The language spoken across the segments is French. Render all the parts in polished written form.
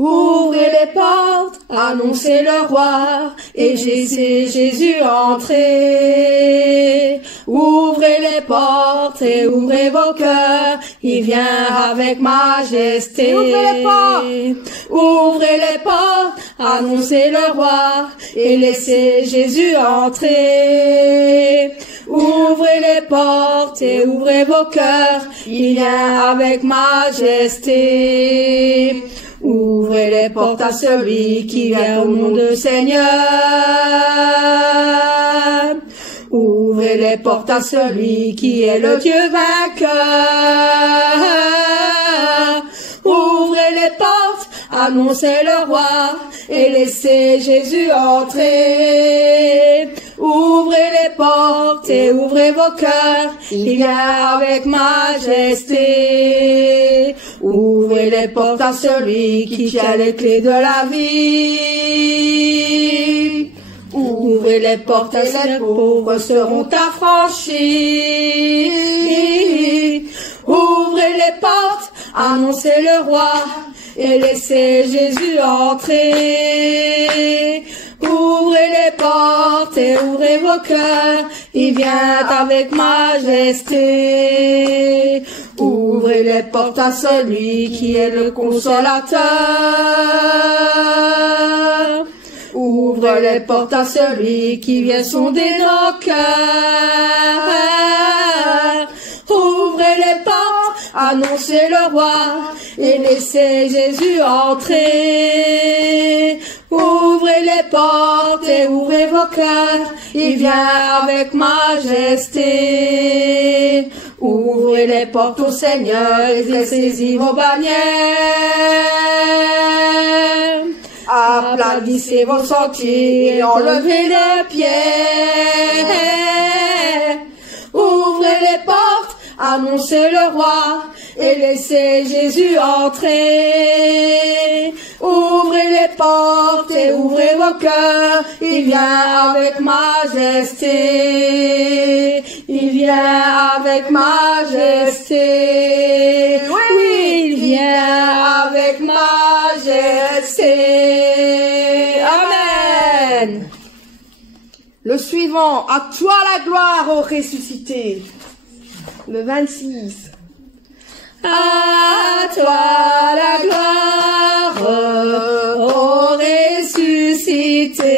Ouvrez les portes, annoncez le roi, et laissez Jésus entrer. Ouvrez les portes et ouvrez vos cœurs, il vient avec majesté. Ouvrez les portes, ouvrez les portes, annoncez le roi, et laissez Jésus entrer. Ouvrez les portes et ouvrez vos cœurs, il vient avec majesté. Ouvrez les portes à celui qui vient au nom du Seigneur. Ouvrez les portes à celui qui est le Dieu vainqueur. Ouvrez les portes, annoncez le roi, et laissez Jésus entrer. Ouvrez les portes et ouvrez vos cœurs, il vient avec majesté. Ouvrez les portes à celui qui tient les clés de la vie. Ouvrez les portes et les pauvres seront affranchis. Ouvrez les portes, annoncez le roi, et laissez Jésus entrer. Ouvrez les portes et ouvrez vos cœurs, il vient avec majesté. Ouvrez les portes à celui qui est le consolateur. Ouvrez les portes à celui qui vient sonder nos cœurs. Ouvrez les portes, annoncez le roi, et laissez Jésus entrer. Ouvrez les portes et ouvrez vos cœurs, il vient avec majesté. Ouvrez les portes au Seigneur et laissez-y vos bannières. Applaudissez vos sentiers et enlevez les pierres. Ouvrez les portes, annoncez le roi, et laissez Jésus entrer. Ouvrez les portes et ouvrez vos cœurs, il vient avec majesté. Il vient avec majesté. Oui, il vient avec majesté. Amen. Le suivant, à toi la gloire, ô ressuscité. Le 26. À toi la gloire, ô ressuscité.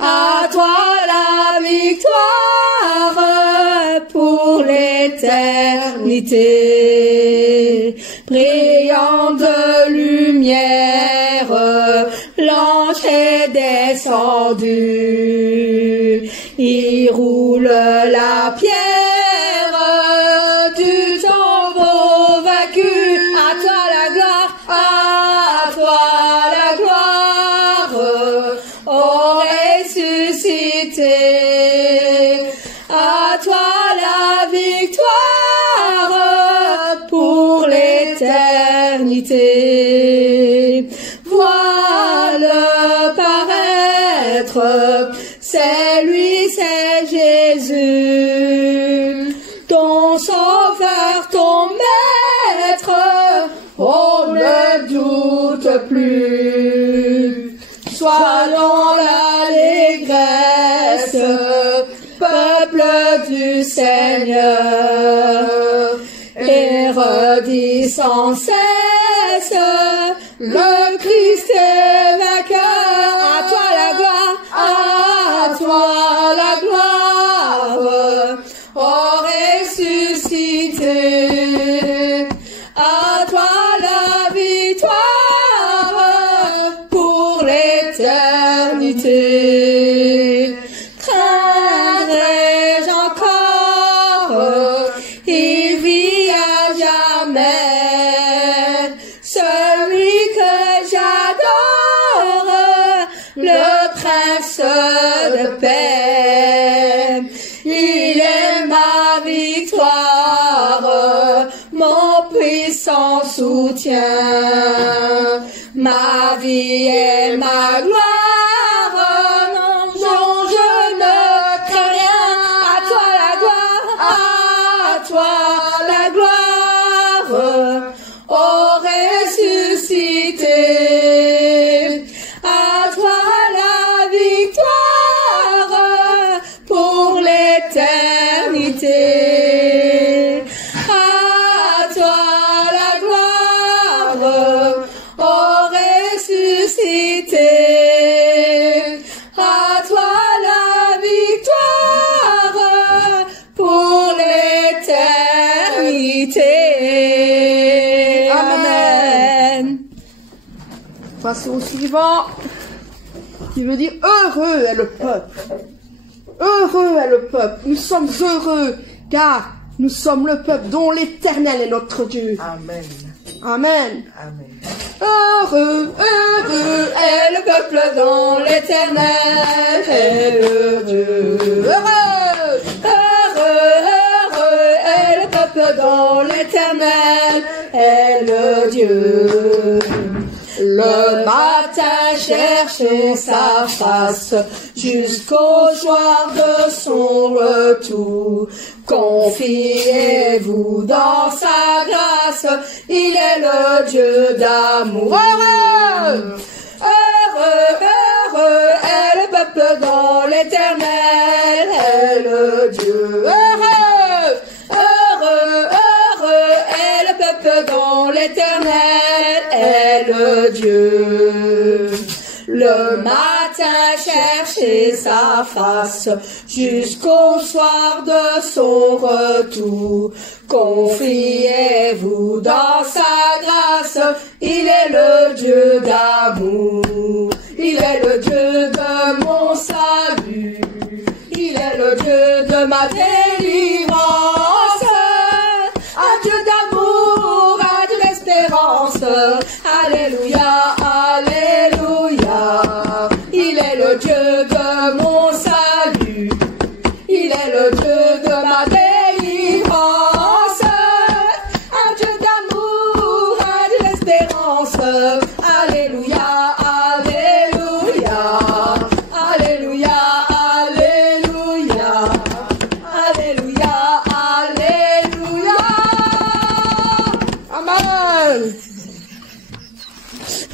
À toi la victoire pour l'éternité. Brillant de lumière, l'ange est descendu. Il roule la pierre du tombeau vaincu. À toi la gloire, à toi la gloire, ô ressuscité. À toi la victoire pour l'éternité. Vois-le paraître, c'est lui, c'est Jésus, ton sauveur, ton maître, on ne doute plus. Sois dans l'allégresse, peuple du Seigneur, et redis sans cesse, le Christ est vainqueur. À toi la gloire, à toi la gloire, ô ressuscité. À toi la victoire pour l'éternité. Craindrai-je encore, il vit à jamais, celui que j'adore, le prince de paix. Il est ma victoire, mon puissant soutien, ma vie et ma gloire. Non, je ne crains rien. À toi la gloire, à toi la gloire, ô ressuscité. passons au suivant, qui veut dire heureux est le peuple. Heureux est le peuple. Nous sommes heureux, car nous sommes le peuple dont l'Éternel est notre Dieu. Amen. Amen. Amen. Heureux, Heureux est le peuple dont l'Éternel est le Dieu. heureux. Heureux est le peuple dont l'Éternel est le Dieu. Le matin cherchez sa face jusqu'au soir de son retour. Confiez-vous dans sa grâce, il est le Dieu d'amour. Heureux, heureux est le peuple dont l'Éternel est le Dieu. Heureux est le peuple dont l'Éternel est le Dieu. Le matin cherchez sa face jusqu'au soir de son retour. Confiez-vous dans sa grâce, il est le Dieu d'amour. Il est le Dieu de mon salut, il est le Dieu de ma délivrance. Un Dieu d'amour, un Dieu d'espérance. Alléluia, alléluia. Il est le Dieu de mon salut, il est le Dieu de ma délivrance. Un Dieu d'amour, un Dieu d'espérance. Alléluia, alléluia. Alléluia, alléluia. Alléluia, alléluia. Amen.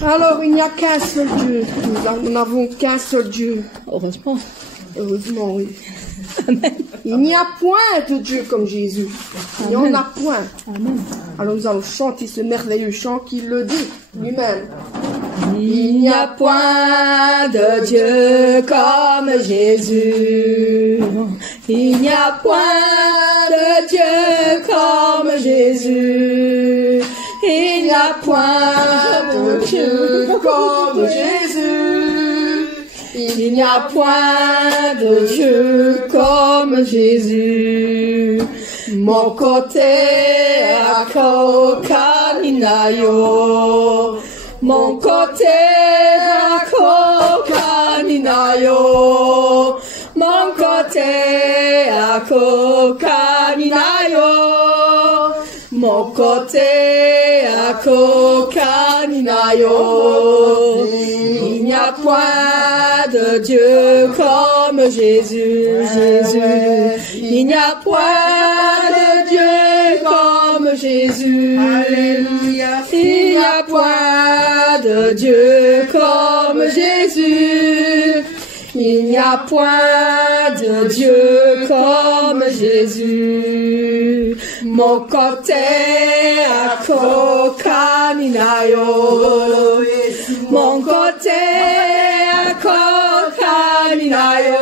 Alors, il n'y a qu'un seul Dieu. Nous n'avons qu'un seul Dieu. Heureusement. Heureusement, oui. Il n'y a point de Dieu comme Jésus. Il n'y en a point. Amen. Alors nous allons chanter ce merveilleux chant qui le dit lui-même. Il n'y a point de Dieu comme Jésus. Il n'y a point de Dieu comme Jésus. Il n'y a point de Dieu comme Jésus. Il n'y a point de Dieu comme Jésus. Mon côté à Kokaninayo. Mon côté à Kokaninayo. Mon côté à Kokaninayo. Mon côté à Kokaninayo. Il n'y a point de Dieu comme Jésus, Jésus. Il n'y a point de Dieu comme Jésus. Alléluia. Il n'y a point de Dieu comme Jésus. Il n'y a point de Dieu comme Jésus. Mon côté à Kokaninayo. Mon côté à Kokaninayo.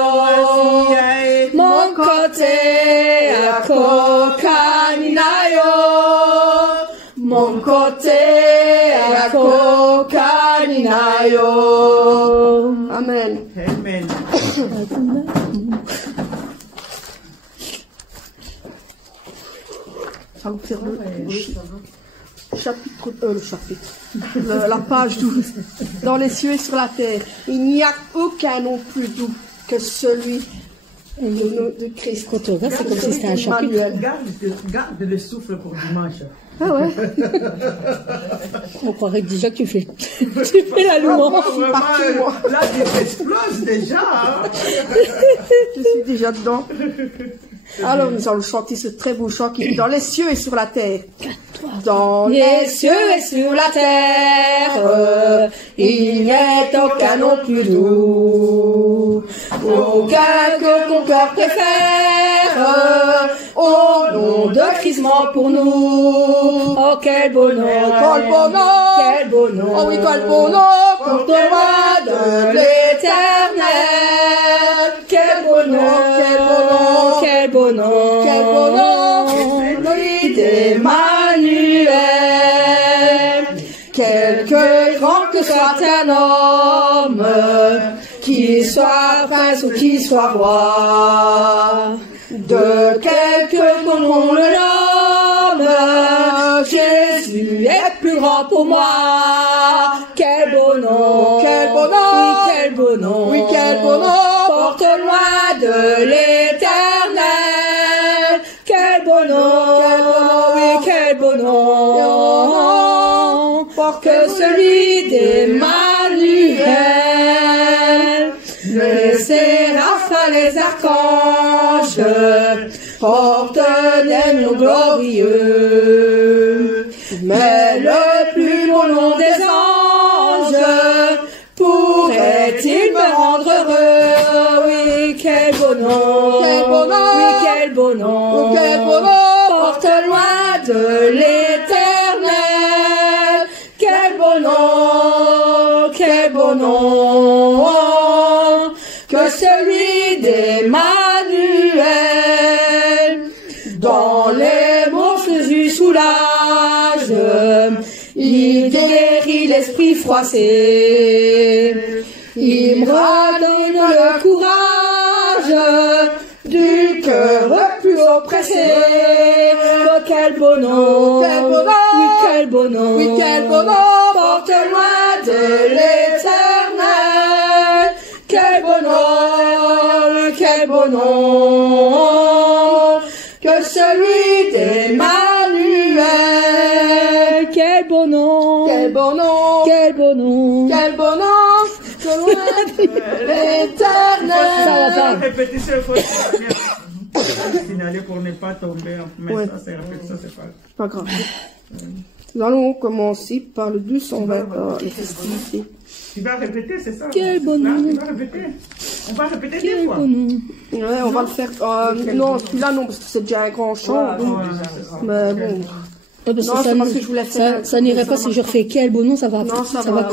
Mon côté à Kokaninayo. Mon côté à Kokaninayo. Amen. Amen. Ça va faire la page 12. Dans les cieux et sur la terre, il n'y a aucun nom plus doux que celui de Christ. Quand on regarde, c'est comme si c'était un chapitre. Garde le souffle pour dimanche. Ah ouais. On croirait déjà que tu fais la louange. Vraiment, parti, moi. là, tu exploses déjà. Hein. Je suis déjà dedans. Alors nous allons chanter ce très beau chant qui dit dans les cieux et sur la terre. Dans Les cieux et sur la terre, il n'y a aucun nom plus doux, aucun que mon cœur préfère, au nom de Christ mort pour nous. Oh quel beau nom, quel beau nom, quel beau nom, oh oui quel beau nom, pour le roi de l'éternel. Quel beau nom, quel beau nom, quel beau nom, quel beau nom, lui d'Emmanuel. quelque grand que soit un homme, qu'il soit prince ou qu'il soit roi, de quelque qu'on le nomme, Jésus est plus grand pour moi. Quel beau nom, Quel beau nom. oui, quel beau nom, Oui, quel beau nom. porte loin de l'éternel. Quel beau nom, oui, quel beau nom, que celui d'Emmanuel. Les séraphins, les archanges portent des noms glorieux, mais le plus beau nom des anges pourrait-il me rendre heureux? Oui, quel beau nom, Quel beau nom. oui, quel beau nom, Oui, quel beau nom. porte loin de l'éternel. Quel beau nom, quel beau nom, que celui d'Emmanuel. Dans les mots Jésus soulage, il guérit l'esprit froissé, il me redonne le courage du cœur le plus oppressé. Oh, quel beau nom, Quel beau nom. oui, quel beau nom, Oui, quel beau nom. porte loin de l'éternel. Quel beau nom, oui, quel beau nom, que celui d'Emmanuel. Quel beau nom, Quel beau nom. quel beau nom. Quel beau nom. Que loin de l'éternel. Ça va pas. Répétition, il faut signaler pour ne pas tomber. Mais Ouais. ça, c'est répétition, c'est pas. Pas grave. Nous allons commencer par le 220, les festivités. Tu vas répéter, c'est ça? Quel beau Là, nom. tu vas répéter. On va répéter deux Quel fois. beau nom. Ouais, on va le faire. Non, celui-là, non, parce que c'est déjà un grand chant. donc. Mais bon. Ah, parce Non, que c'est parce que je voulais faire. ça n'irait pas si je refais quel beau nom, ça va, Non, ça va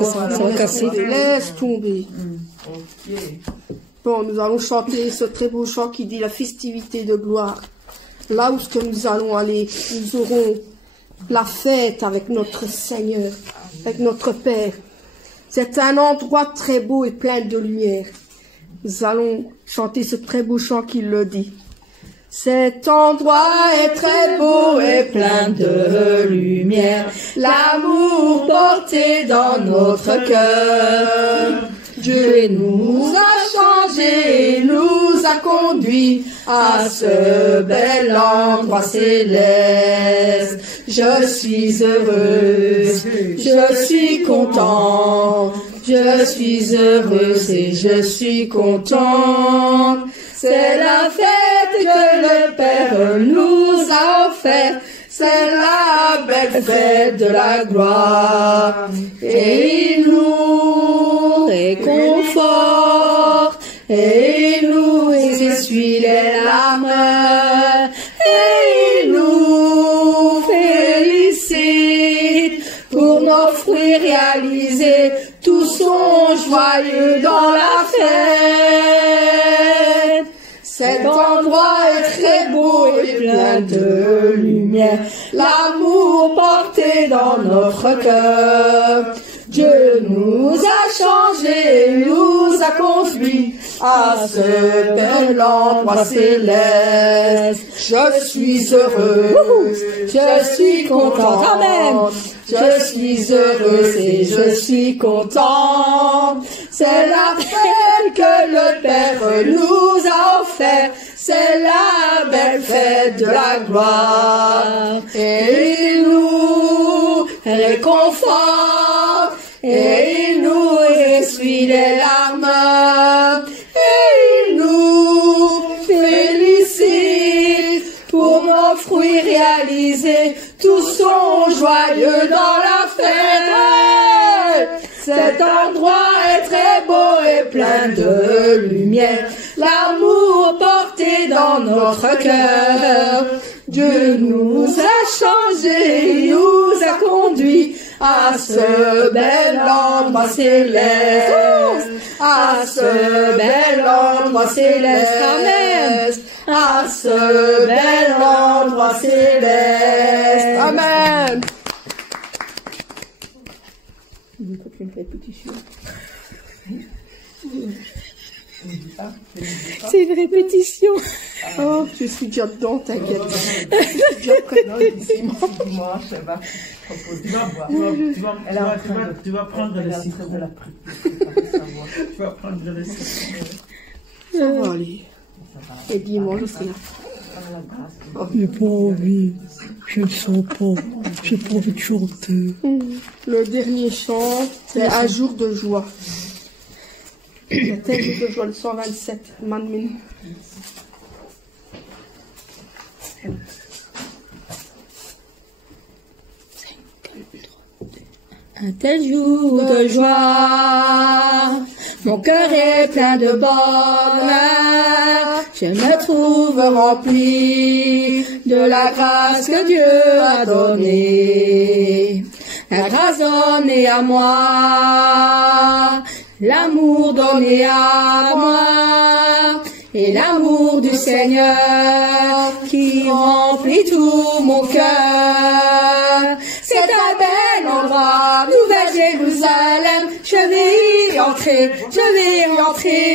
casser. Laisse tomber. Bon, nous allons chanter ce très beau chant qui dit la festivité de gloire. Là où ce que nous allons aller, nous aurons la fête avec notre Seigneur, avec notre Père. C'est un endroit très beau et plein de lumière. Nous allons chanter ce très beau chant qui le dit. Cet endroit est très beau et plein de lumière, l'amour porté dans notre cœur. Dieu nous a changés, nous a conduits à ce bel endroit céleste. Je suis heureuse, je suis content, je suis heureuse et je suis contente. C'est la fête que le Père nous a offerte, c'est la belle fête de la gloire. Et il nous réconforte, et il nous essuie les larmes, et il nous félicite pour nos fruits réalisés. Tous sont joyeux dans la fête. Cet endroit est très beau et plein de lumière, l'amour porté dans notre cœur. Dieu nous a changés, nous a conduits à ce bel endroit céleste. Je suis heureuse, je suis contente, amen. Je suis heureuse et je suis contente. C'est la fête que le Père nous a offerte, c'est la belle fête de la gloire. Et il nous réconforte, et il nous essuie les larmes, et il nous félicite pour nos fruits réalisés. Tous sont joyeux dans la fête. Cet endroit est très beau et plein de lumière, l'amour porté dans notre cœur. Dieu nous a changés, nous a conduits à ce bel endroit céleste, à ce bel endroit céleste, amen, à ce bel endroit céleste, amen. Une répétition. C'est une répétition. Oh, je suis déjà dedans, t'inquiète. Je suis déjà prête. Dimanche, elle va proposer. Tu vas prendre le citron. Tu vas prendre le citron. Ça va aller. Et dimanche, je serai là. J'ai pas envie. Je ne sens pas. J'ai pas envie de chanter. Le dernier chant, c'est Un jour de joie. Le tel jour de joie, le 127, Manmin. Un tel jour de joie, mon cœur est plein de bonheur. Je me trouve rempli de la grâce que Dieu a donnée. La grâce donnée à moi, l'amour donné à moi, et l'amour du Seigneur qui remplit tout mon cœur. C'est un bel endroit, Nouvelle Jérusalem, je vais y entrer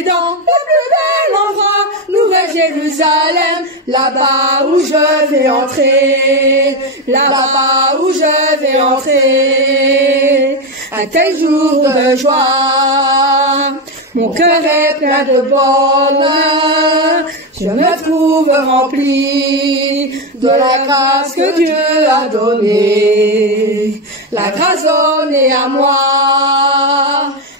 dans le plus bel endroit, Nouvelle Jérusalem, là-bas où je vais entrer, là-bas où je vais entrer. Un tel jour de joie, mon cœur est plein de bonheur, je me trouve rempli de la grâce que Dieu a donnée. La grâce donnée à moi,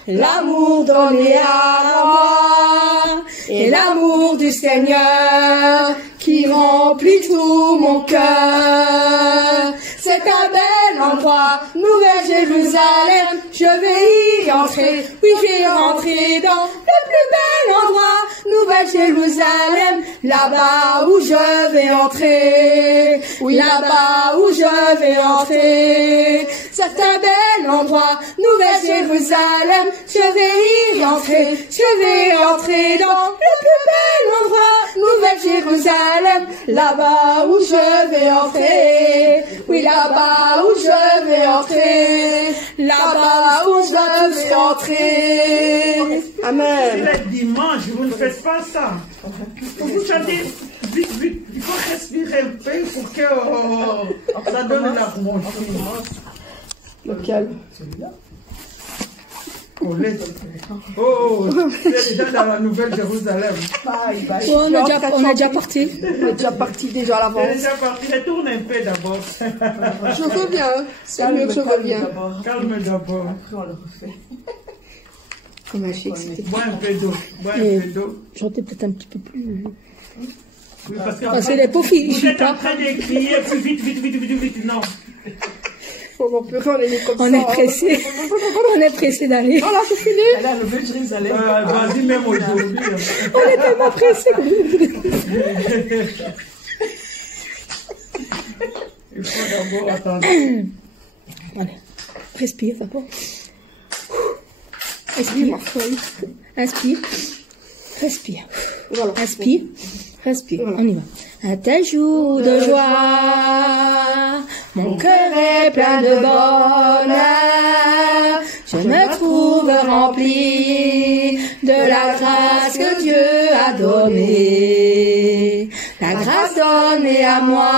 l'amour donné à moi, et l'amour du Seigneur qui remplit tout mon cœur. C'est un bel endroit, Nouvelle Jérusalem, je vais y entrer, oui je vais rentrer dans le plus bel endroit, Nouvelle Jérusalem, là-bas où je vais entrer, oui là-bas où je vais entrer. C'est un bel endroit, Nouvelle Jérusalem, je vais y entrer, je vais entrer dans le plus bel endroit, Nouvelle Jérusalem, là-bas où je vais entrer, oui là-bas où je vais entrer, là-bas où je vais entrer. Amen. C'est le dimanche, vous ne faites pas ça. Vous chantez vite, vite. Il faut respirer un peu pour que ça donne la remontée. Lequel? Oh, c'est déjà dans la Nouvelle Jérusalem. On est déjà parti. On est déjà parti déjà à C'est l'avance. déjà parti. Retourne un peu d'abord. Je reviens. C'est mieux que je reviens. Calme d'abord. Après, on le refait. Comment je suis excitée. Bois un peu d'eau. Bois un peu d'eau. Chantez peut-être un petit peu plus. Oui, parce que les pauvres filles, vous êtes en train de crier plus vite, vite, vite, vite, vite. Non. On peut on est mis comme On ça. est pressé. On est pressé d'aller. Voilà, c'est fini. Elle a levé Jérusalem. Vas-y, même aujourd'hui. On est tellement pressé. Il faut d'abord attendre. Allez, respire d'abord. Inspire. Inspire. Respire. Voilà. Inspire. Respire. On y va. Un tel jour de joie, mon cœur est plein de bonheur. Je me trouve rempli de la grâce que Dieu a donnée. La grâce donnée à moi,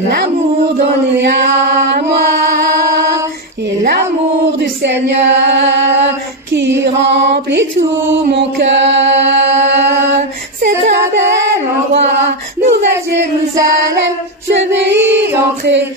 l'amour donné à moi, et l'amour du Seigneur qui remplit tout mon cœur. C'est un bel endroit, Nouvelle Jérusalem, je vais y entrer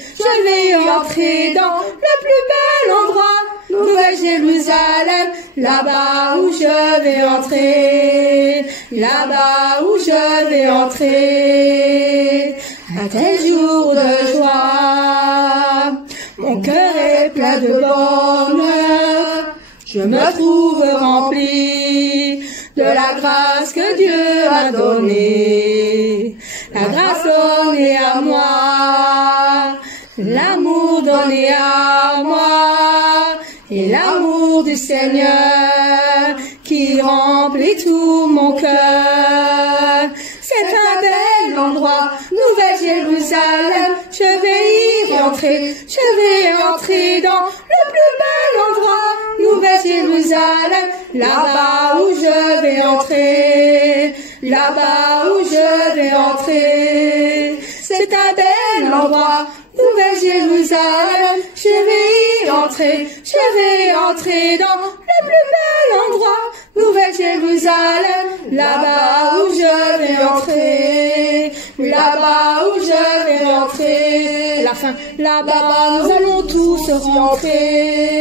dans le plus bel endroit, Nouvelle Jérusalem, là-bas où je vais entrer, là-bas où je vais entrer. Un tel jour de joie, mon cœur est plein de bonheur, je me trouve rempli de la grâce que Dieu a donnée. La grâce donnée à moi, l'amour donné à moi, et l'amour du Seigneur qui remplit tout mon cœur. C'est un bel endroit, Nouvelle Jérusalem, je vais y entrer dans le plus Jérusalem, là-bas où je vais entrer, là-bas où je vais entrer. C'est un bel endroit, Nouvelle Jérusalem, je vais y entrer, dans le plus bel endroit, Nouvelle Jérusalem, là-bas où je vais entrer, là-bas où je vais entrer. La fin, là-bas nous allons tous rentrer.